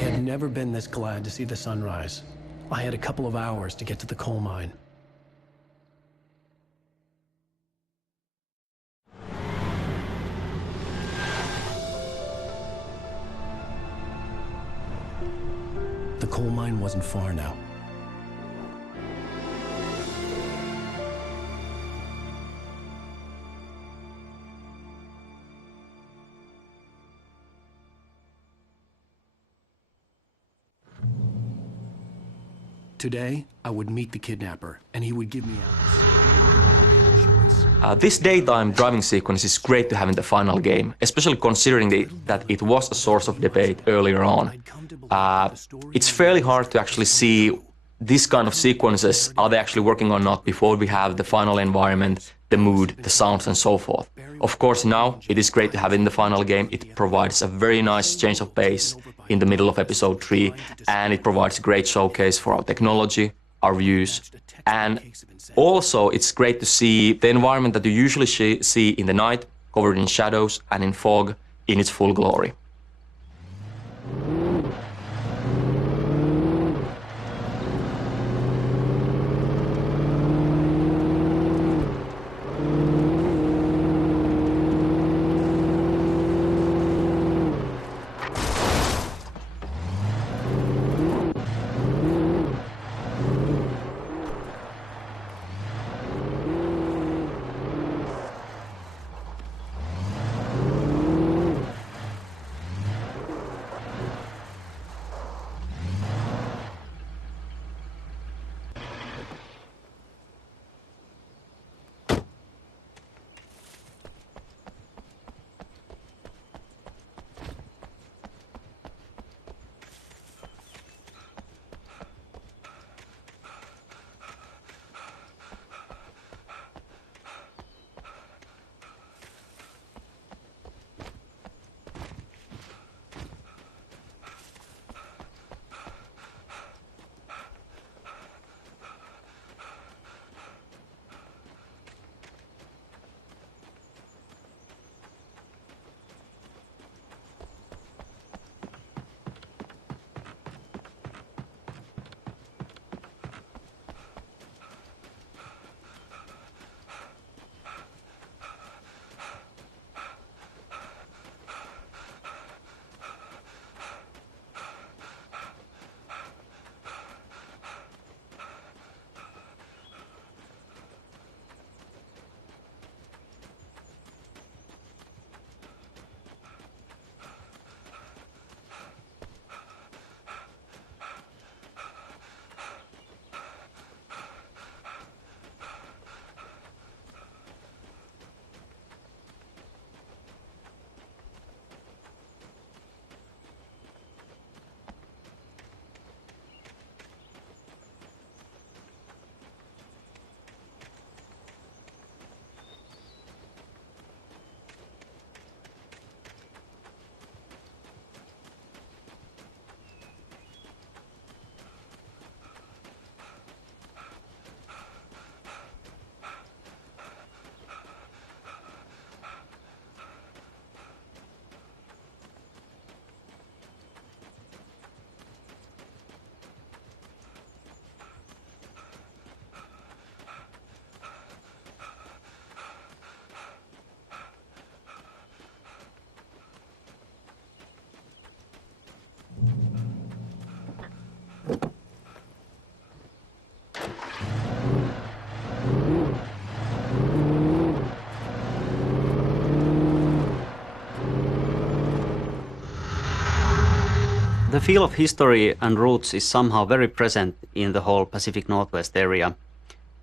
had never been this glad to see the sunrise. I had a couple of hours to get to the coal mine. The coal mine wasn't far now. Today, I would meet the kidnapper, and he would give me Alice. This daytime driving sequence is great to have in the final game, especially considering that it was a source of debate earlier on. It's fairly hard to actually see this kind of sequences, are they actually working or not, before we have the final environment, the mood, the sounds, and so forth. Of course, now it is great to have in the final game. It provides a very nice change of pace in the middle of episode 3, and it provides a great showcase for our technology, our views, and also it's great to see the environment that you usually see in the night, covered in shadows and in fog, in its full glory. The feel of history and roots is somehow very present in the whole Pacific Northwest area.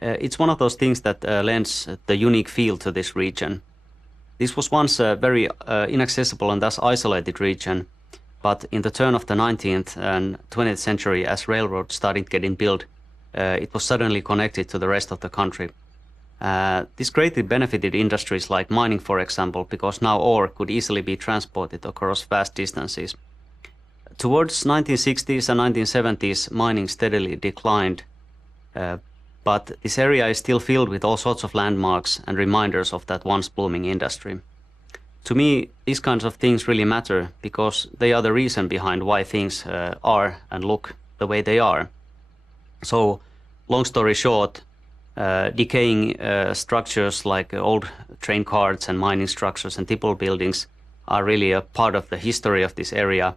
It's one of those things that lends the unique feel to this region. This was once a very inaccessible and thus isolated region, but in the turn of the 19th and 20th century, as railroads started getting built, it was suddenly connected to the rest of the country. This greatly benefited industries like mining, for example, because now ore could easily be transported across vast distances. Towards 1960s and 1970s, mining steadily declined, but this area is still filled with all sorts of landmarks and reminders of that once blooming industry. To me, these kinds of things really matter because they are the reason behind why things are and look the way they are. So, long story short, decaying structures like old train carts and mining structures and tipple buildings are really a part of the history of this area.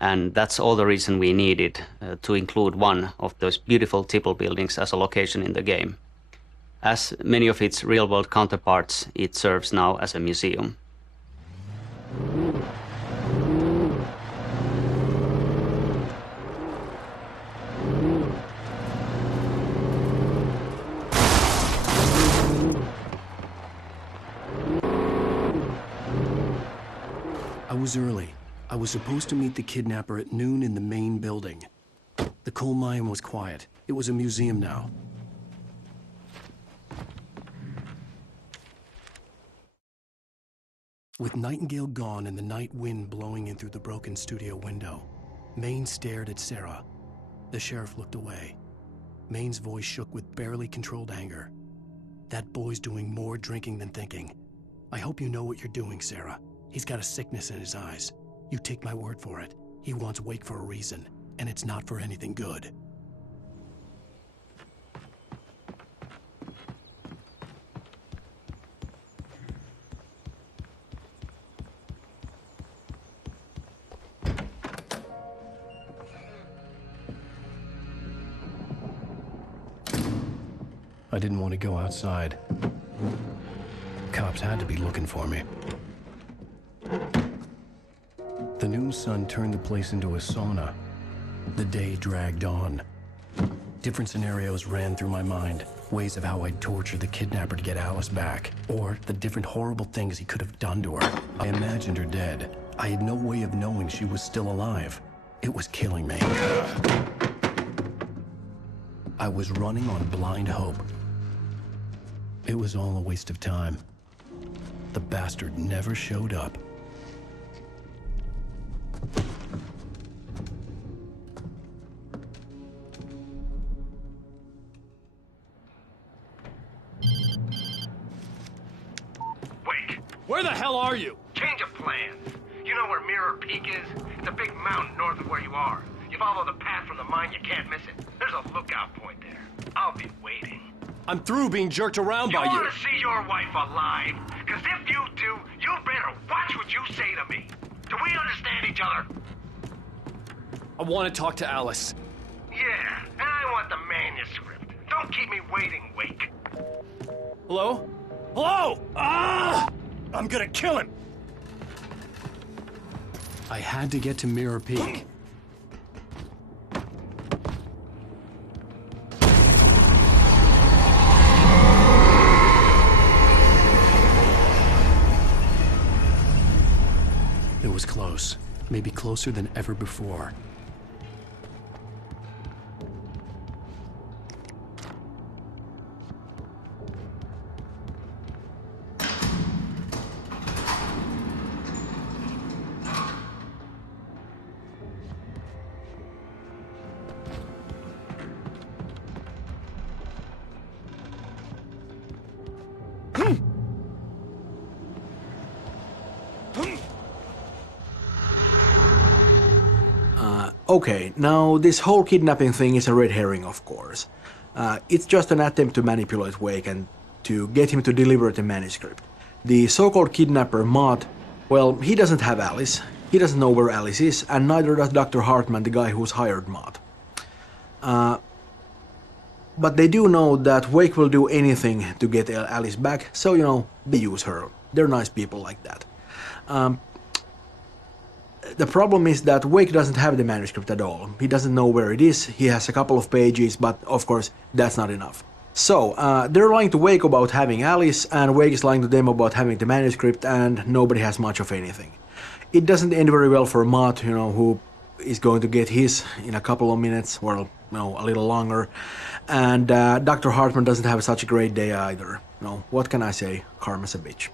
And that's all the reason we needed to include one of those beautiful tipple buildings as a location in the game. As many of its real-world counterparts, it serves now as a museum. I was early. I was supposed to meet the kidnapper at noon in the main building. The coal mine was quiet. It was a museum now. With Nightingale gone and the night wind blowing in through the broken studio window, Maine stared at Sarah. The sheriff looked away. Maine's voice shook with barely controlled anger. That boy's doing more drinking than thinking. I hope you know what you're doing, Sarah. He's got a sickness in his eyes. You take my word for it. He wants Wake for a reason, and it's not for anything good. I didn't want to go outside. Cops had to be looking for me. The noon sun turned the place into a sauna. The day dragged on. Different scenarios ran through my mind. Ways of how I'd torture the kidnapper to get Alice back. Or the different horrible things he could have done to her. I imagined her dead. I had no way of knowing she was still alive. It was killing me. I was running on blind hope. It was all a waste of time. The bastard never showed up. Wake! Where the hell are you? Change of plans. You know where Mirror Peak is? It's a big mountain north of where you are. You follow the path from the mine, you can't miss it. There's a lookout point there. I'll be waiting. I'm through being jerked around by You you. want to see your wife alive? Because if you do, you better watch what you say to me. Do we understand each other? I want to talk to Alice. Yeah, and I want the manuscript. Don't keep me waiting, Wake. Hello? Hello! Ah! I'm gonna kill him! I had to get to Mirror Peak. It was close. Maybe closer than ever before. Okay, now this whole kidnapping thing is a red herring, of course. It's just an attempt to manipulate Wake and to get him to deliver the manuscript. The so-called kidnapper, Mott, well, he doesn't have Alice, he doesn't know where Alice is, and neither does Dr. Hartman, the guy who's hired Mott. But they do know that Wake will do anything to get Alice back, so, you know, they use her. They're nice people like that. The problem is that Wake doesn't have the manuscript at all. He doesn't know where it is, he has a couple of pages, but of course that's not enough. So, they're lying to Wake about having Alice, and Wake is lying to them about having the manuscript, and nobody has much of anything. It doesn't end very well for Mott, you know, who is going to get his in a couple of minutes, well, no, a little longer. And Dr. Hartman doesn't have such a great day either. No, what can I say? Karma's a bitch.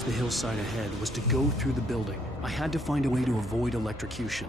reach the hillside ahead was to go through the building. I had to find a way to avoid electrocution.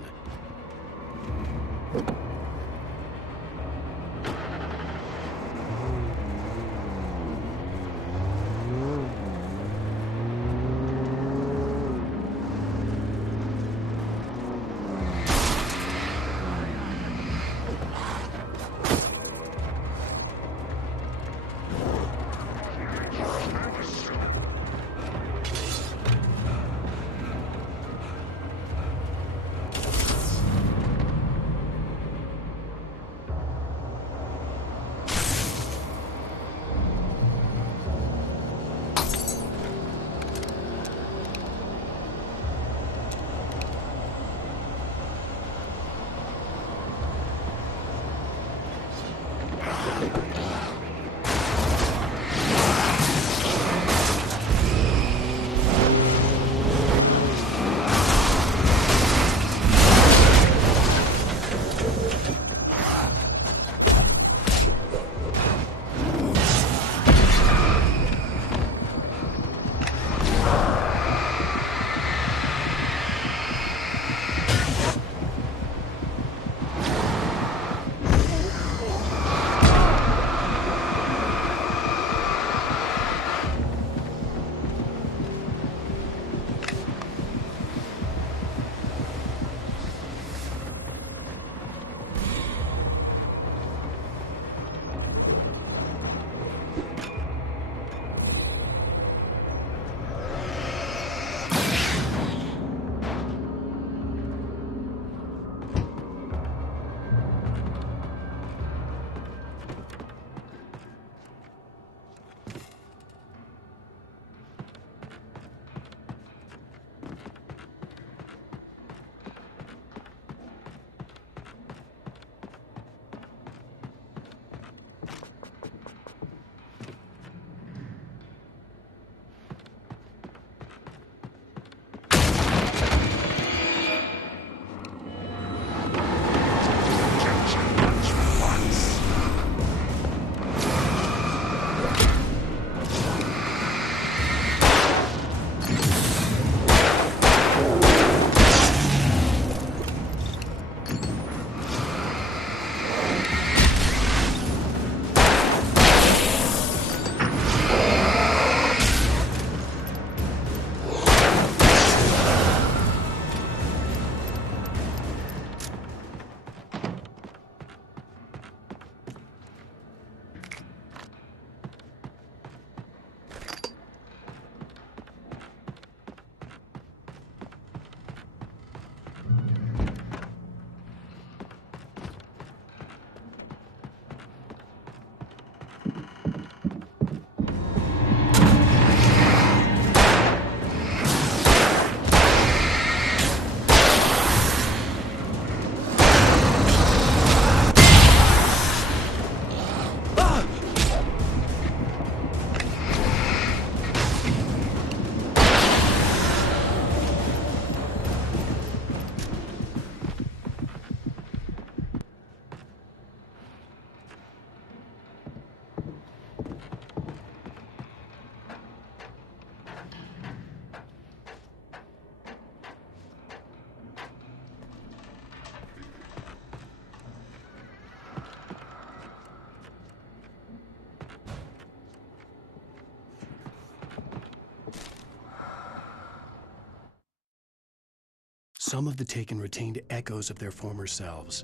Some of the Taken retained echoes of their former selves,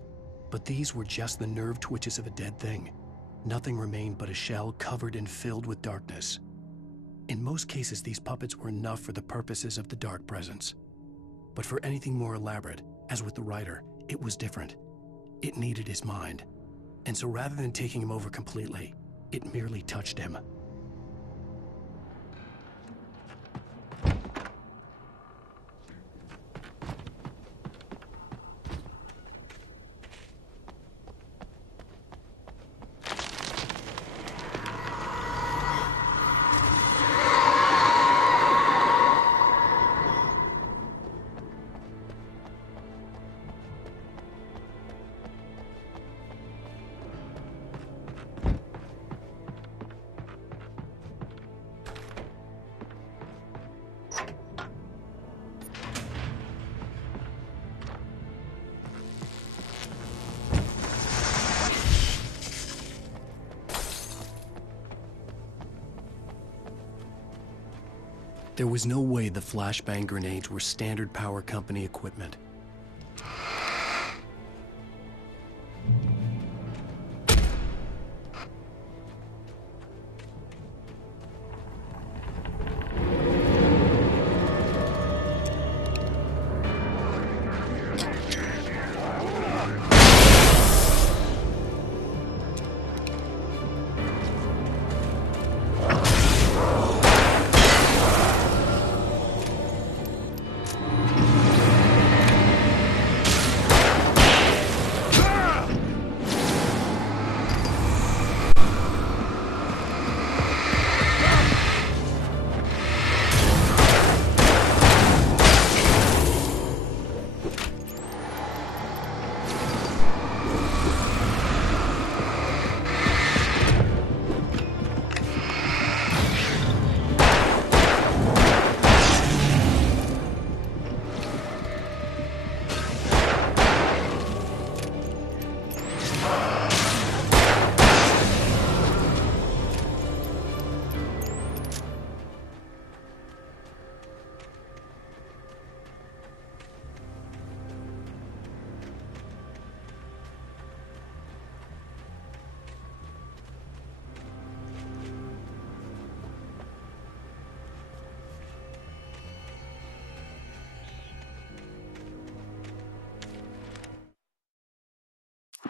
but these were just the nerve twitches of a dead thing. Nothing remained but a shell covered and filled with darkness. In most cases, these puppets were enough for the purposes of the Dark Presence. But for anything more elaborate, as with the writer, it was different. It needed his mind. And so rather than taking him over completely, it merely touched him. There was no way the flashbang grenades were standard power company equipment.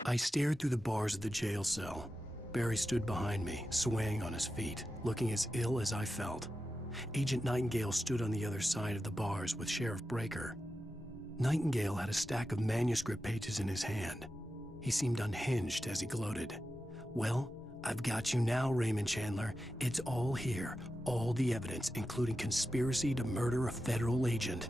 I stared through the bars of the jail cell. Barry stood behind me, swaying on his feet, looking as ill as I felt. Agent Nightingale stood on the other side of the bars with Sheriff Breaker. Nightingale had a stack of manuscript pages in his hand. He seemed unhinged as he gloated. "Well, I've got you now, Raymond Chandler. It's all here. All the evidence, including conspiracy to murder a federal agent."